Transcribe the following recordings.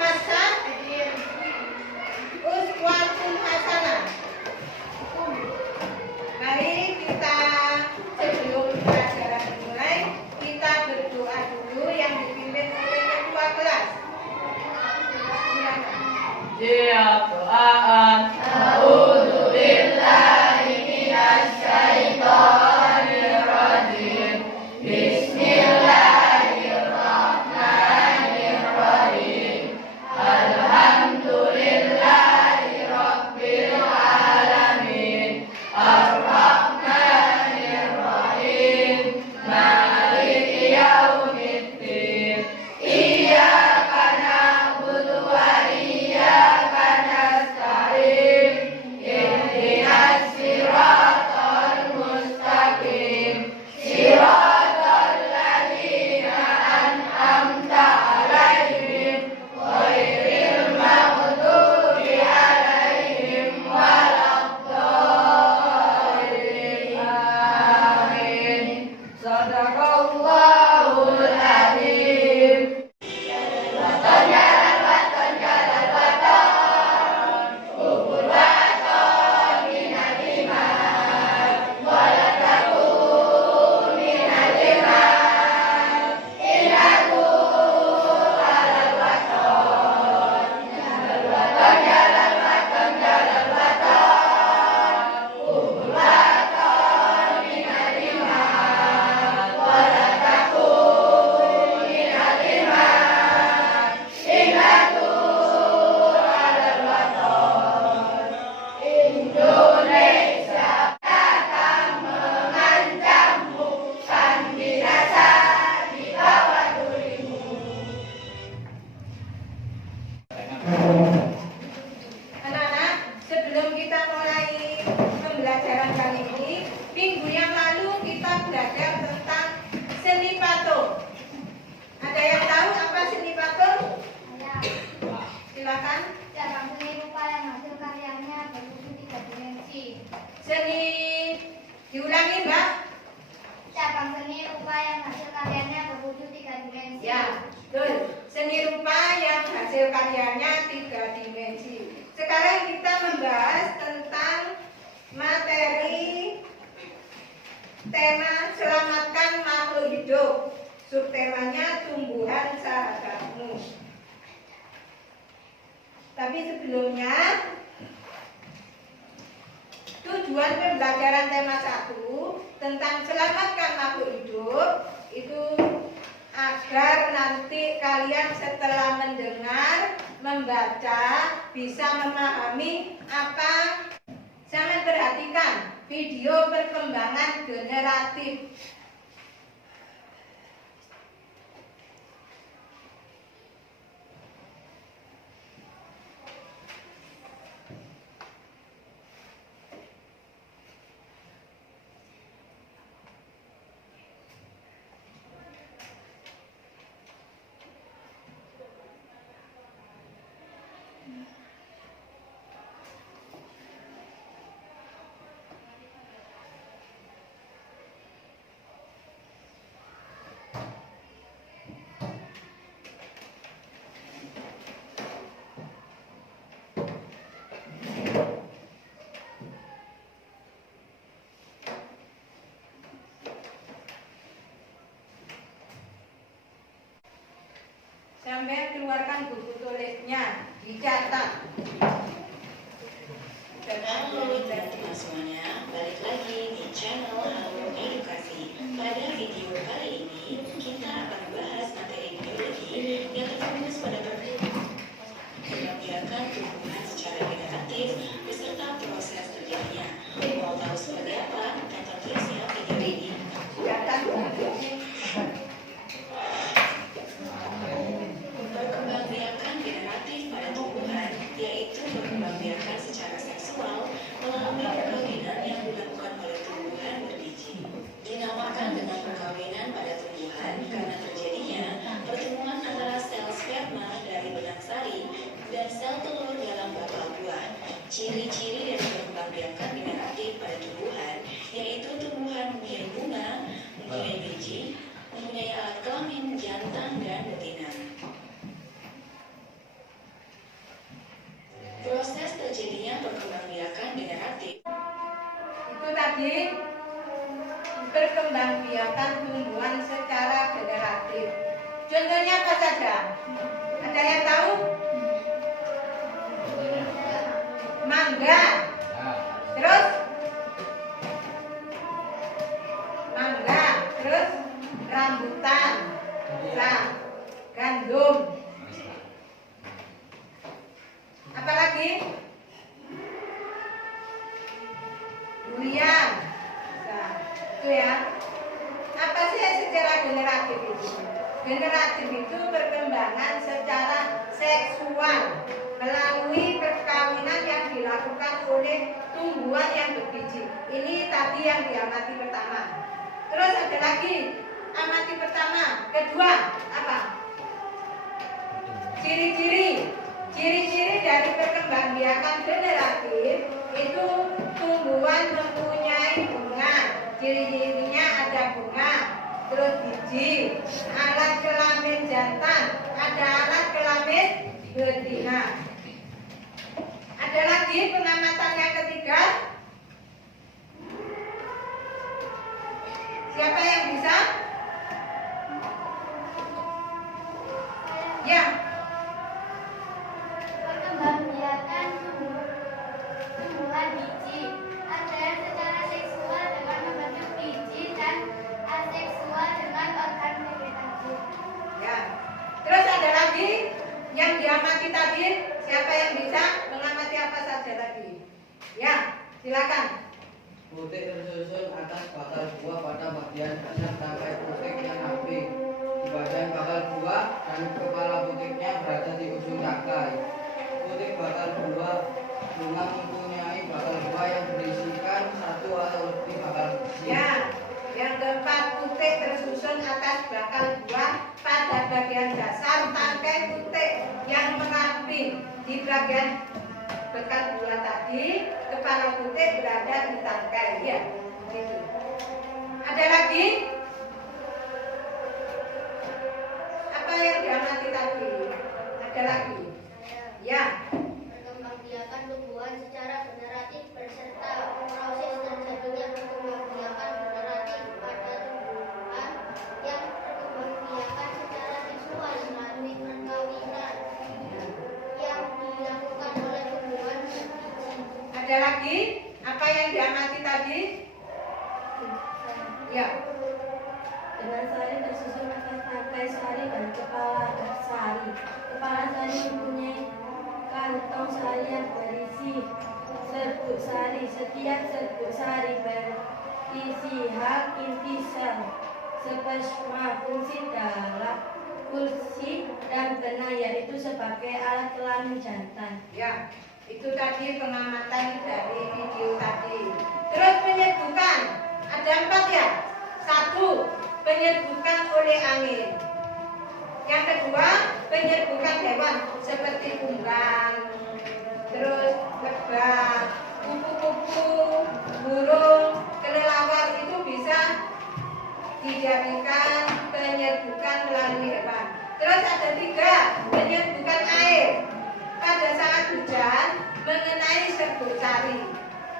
masa uswatun hasanah. Mari kita sebelum pelajaran dimulai, kita berdoa dulu yang dipimpin oleh ketua kelas. Siap doaan. A'udzubillahi minasyaitonir rajim. Bismillahirrahmanirrahim. Alhamdulillahi rabbil alamin. Ar-Rahmanir Rahim. Maliki yaumiddin. Iyyaka na'budu wa iyyaka nasta'in. Ihdinas siratal mustaqim. Siratal ladzina an'amta 'alaihim ghairil maghdubi 'alaihim waladdallin. Amin. Shadaqallahul adzim. Waton jalan waton jalan waton. Kubur waton minal iman. Waladakun minal iman. Innahu alal waton. Jalan waton jalan waton jalan waton. Kubur waton minal iman. Waladakun minal iman. Innahu alal waton. Indonesia datang mengancam bukan binasa di bawah durimu. Anak-anak, sebelum kita mulai pembelajaran kali ini, minggu yang lalu kita belajar tentang seni patung. Ada yang tahu apa seni patung? Silakan. Cabang seni rupa yang hasil karyanya berwujud 3 dimensi. Seni diulangi, Mbak. Cabang seni rupa yang hasil karyanya berwujud 3 dimensi. Ya, betul. Seni rupa yang hasil karyanya 3 dimensi. Sekarang kita membahas tentang materi tema selamatkan makhluk hidup. Subtemanya tumbuhan sahabatmu. Tapi sebelumnya, tujuan pembelajaran tema 1 tentang selamatkan makhluk hidup itu agar nanti kalian setelah mendengar, membaca, bisa memahami apa. Jangan perhatikan video perkembangan generatif. Sampai keluarkan buku tulisnya, dicatat. Halo teman-teman semuanya, balik lagi di channel Halo Edukasi. Pada video kali ini, kita akan membahas materi biologi yang terfokus pada membiarkan tumbuhan secara generatif beserta proses terjadinya. Mau tahu seperti apa? Tonton terus ya video ini. Perkembangbiakan generatif pada tumbuhan, yaitu lagi? Durian. Nah, itu ya. Apa sih secara generatif itu? Generatif itu perkembangan secara seksual melalui perkawinan yang dilakukan oleh tumbuhan yang berbiji. Ini tadi yang diamati pertama. Terus ada lagi amati pertama, kedua apa? Ciri-ciri dari perkembangbiakan generatif itu tumbuhan mempunyai bunga. Ciri-cirinya ada bunga, terus biji, alat kelamin jantan, ada alat kelamin betina. Ada lagi pengamatan yang ketiga. Siapa yang bisa? Ya. Perkembangbiakan tumbuhan biji. Ada yang secara seksual dengan membentuk biji dan aseksual dengan organ vegetatif. Ya. Terus ada lagi yang diamati tadi. Siapa yang bisa mengamati apa saja tadi? Ya, silakan. Putik tersusun atas bakal buah pada bagian dasar tangkai putik yang ramping. Di bagian bakal buah dan kepala putiknya berada di ujung tangkai. Putik bakal buah bunga mempunyai bakal buah yang berisikan satu atau lebih bakal biji. Ya, yang keempat, putik tersusun atas bakal buah pada bagian dasar tangkai putik yang meramping. Di bagian bakal buah tadi, kepala putik berada di tangkai. Ya, gitu. Ada lagi? Apa yang diamati tadi? Ada lagi? Ya. Perkembangbiakan tumbuhan secara generatif berserta proses terjadinya perkembangbiakan generatif pada tumbuhan yang perkembangbiakan secara seksual melalui perkawinan yang dilakukan oleh tumbuhan berbiji. Ada lagi? Apa yang diamati tadi? Ya. Dengan sari tersusun atas tangkai sari dan kepala sari. Kepala sari mempunyai kantong sari yang berisi serbuk sari. Setiap serbuk sari berisi hak inti sel, sperma, fungsi dalam kursi dan benar, yaitu sebagai alat kelamin jantan. Ya, itu tadi pengamatan dari video tadi. Terus penyerbukan, ada 4 ya. 1, penyerbukan oleh angin. Yang kedua, penyerbukan hewan seperti unggang, terus lebah, kupu-kupu, burung, kelelawar itu bisa dijadikan penyerbukan melalui hewan. Terus ada 3, penyerbukan air. Pada saat hujan mengenai serbuk sari.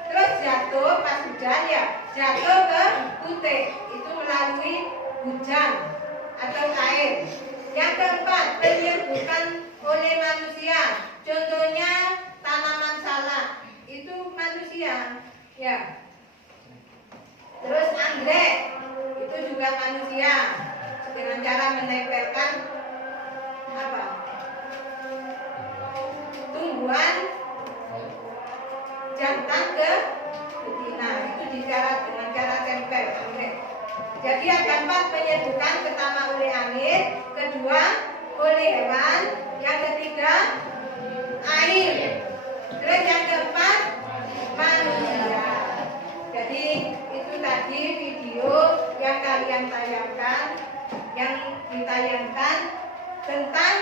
Terus jatuh pas hujan ya, jatuh ke putik itu melalui hujan atau air. Yang keempat, penyerbukan oleh manusia. Contohnya tanaman salak itu manusia, ya. Terus anggrek itu juga manusia dengan cara menempelkan apa? Tumbuhan jantan ke betina itu dengan cara tempel anggrek. Jadi ada 4 penyerbukan, pertama oleh angin, kedua oleh hewan, yang ketiga air, terus yang keempat manusia. Jadi itu tadi video yang kalian tayangkan, yang ditayangkan tentang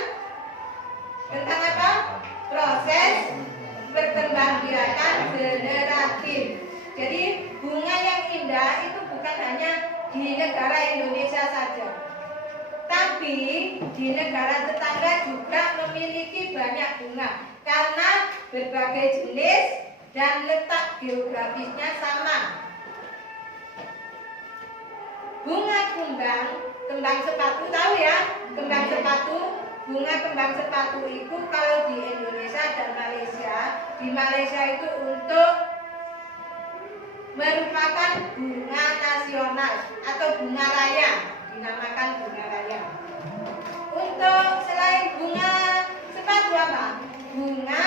apa? Proses perkembangbiakan generatif. Jadi bunga yang indah itu bukan hanya di negara Indonesia saja, tapi di negara tetangga juga memiliki banyak bunga karena berbagai jenis dan letak geografisnya sama. Bunga kembang sepatu, tahu ya? Kembang sepatu, bunga kembang sepatu itu kalau di Indonesia dan Malaysia, di Malaysia itu merupakan bunga nasional atau bunga raya, dinamakan bunga raya. Untuk selain bunga sepatu apa? Bunga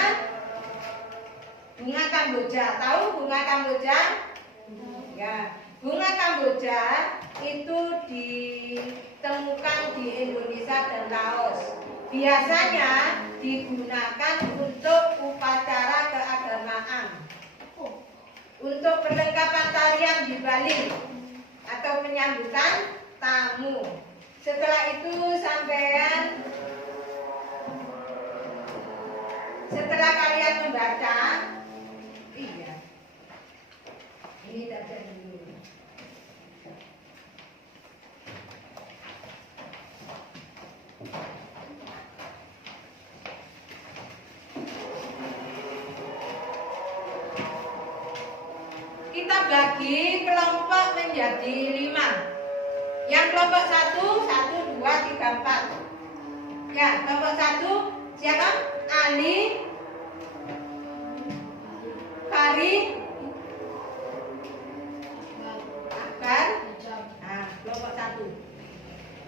Kamboja. Tahu bunga Kamboja? Ya, bunga Kamboja itu ditemukan di Indonesia dan Laos. Biasanya digunakan untuk upacara keagamaan, untuk perlengkapan tarian di Bali atau penyambutan tamu. Setelah itu setelah kalian membaca, iya, ini baca dulu. Kita bagi kelompok menjadi 5. Yang kelompok 1, 1, 2, 3, 4. Ya, kelompok 1 siapa? Ali, Fari, Akbar. Nah, kelompok 1.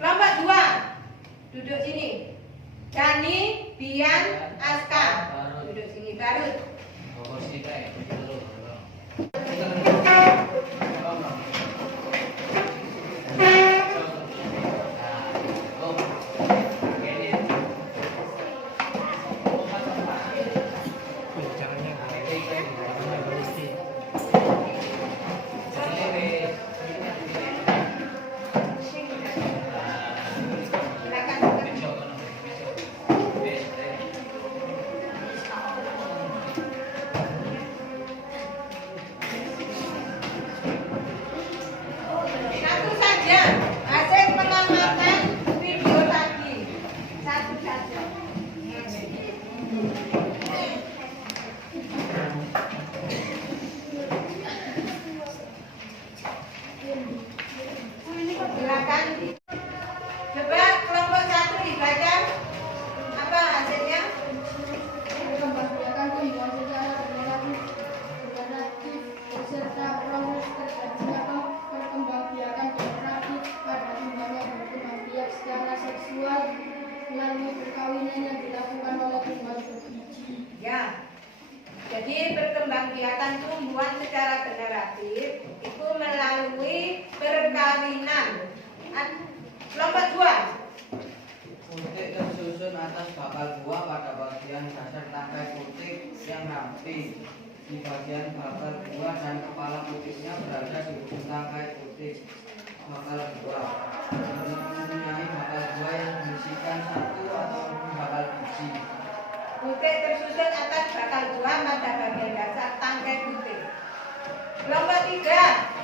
Kelompok 2 duduk sini. Dani, Bian, Aska. Duduk sini. Barut. Satu saja, hasil pengamatan video tadi. Satu saja. Silakan. Coba kelompok 1 dibaca. Apa hasilnya? Perkembangbiakan tumbuhan secara generatif beserta proses terjadinya perkembangbiakan generatif pada tumbuhan yang berkembang biak secara seksual melalui perkawinan yang dilakukan oleh tumbuhan berbiji. Ya. Jadi perkembangbiakan tumbuhan secara generatif itu melalui perkawinan. Kelompok 2. Putik tersusun atas bakal buah pada bagian dasar tangkai putik yang ramping. Di bagian bakal buah dan kepala putiknya berada di ujung tangkai putik bakal buah. Mempunyai bakal buah yang berisikan 1 atau lebih bakal biji. Putik tersusun atas bakal buah pada bagian dasar tangkai putik. Kelompok 3.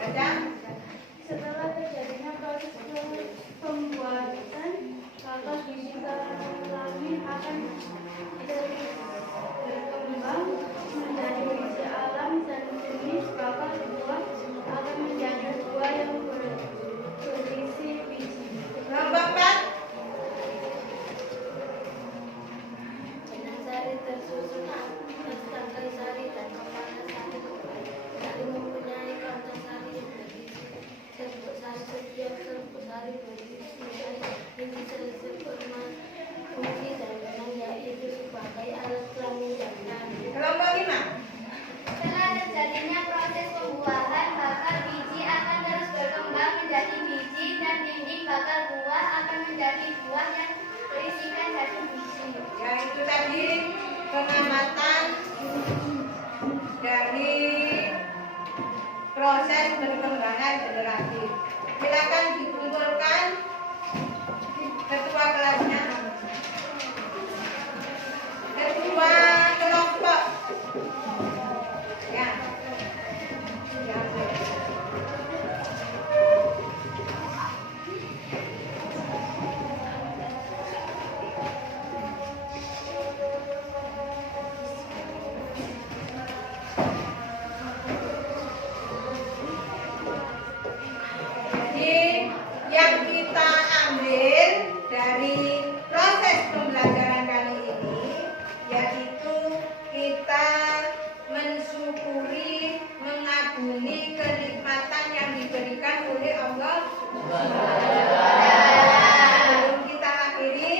Baca. Setelah terjadinya proses pembuatan, bakal biji kelamin akan berkembang menjadi biji alam dan jenis bakal buah akan menjadi buah yang berisi biji. Kelompok 4. Benang sari tersusun atas tangkai sari dan kepala sari. Sari mempunyai kantong sari yang berisi serbuk sari. Setiap serbuk sari berisi inti sperma, fungsi dan benang yaitu sebagai alat kelamin jantan. Kelompok 5. Setelah terjadinya proses pembuahan, bakal biji akan terus berkembang menjadi biji dan dinding bakal buah akan menjadi buah yang berisikan 1 biji. Ya, itu tadi pengamatan dari proses perkembangan generatif. Silakan dikumpulkan ketua kelasnya, ketua kelompok. Ya. Ya. Jadi yang kita ambil dari proses pembelajaran kali ini yaitu kita mensyukuri, mengagumi kenikmatan yang diberikan oleh Allah. Sebelum kita akhiri,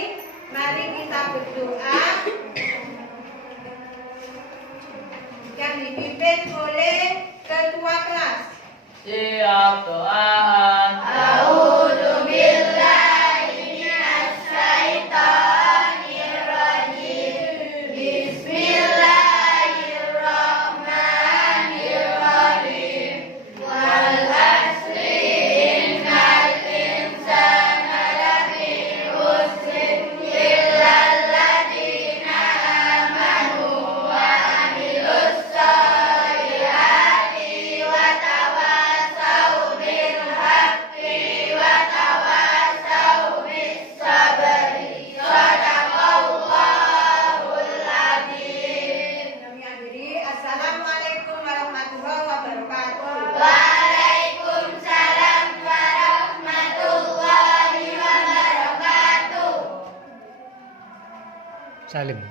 Salim.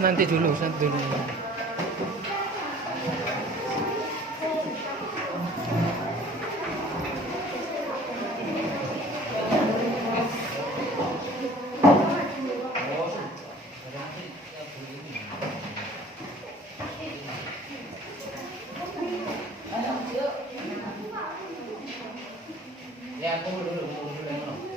Nanti dulu, nanti dulu. Ya, aku dulu.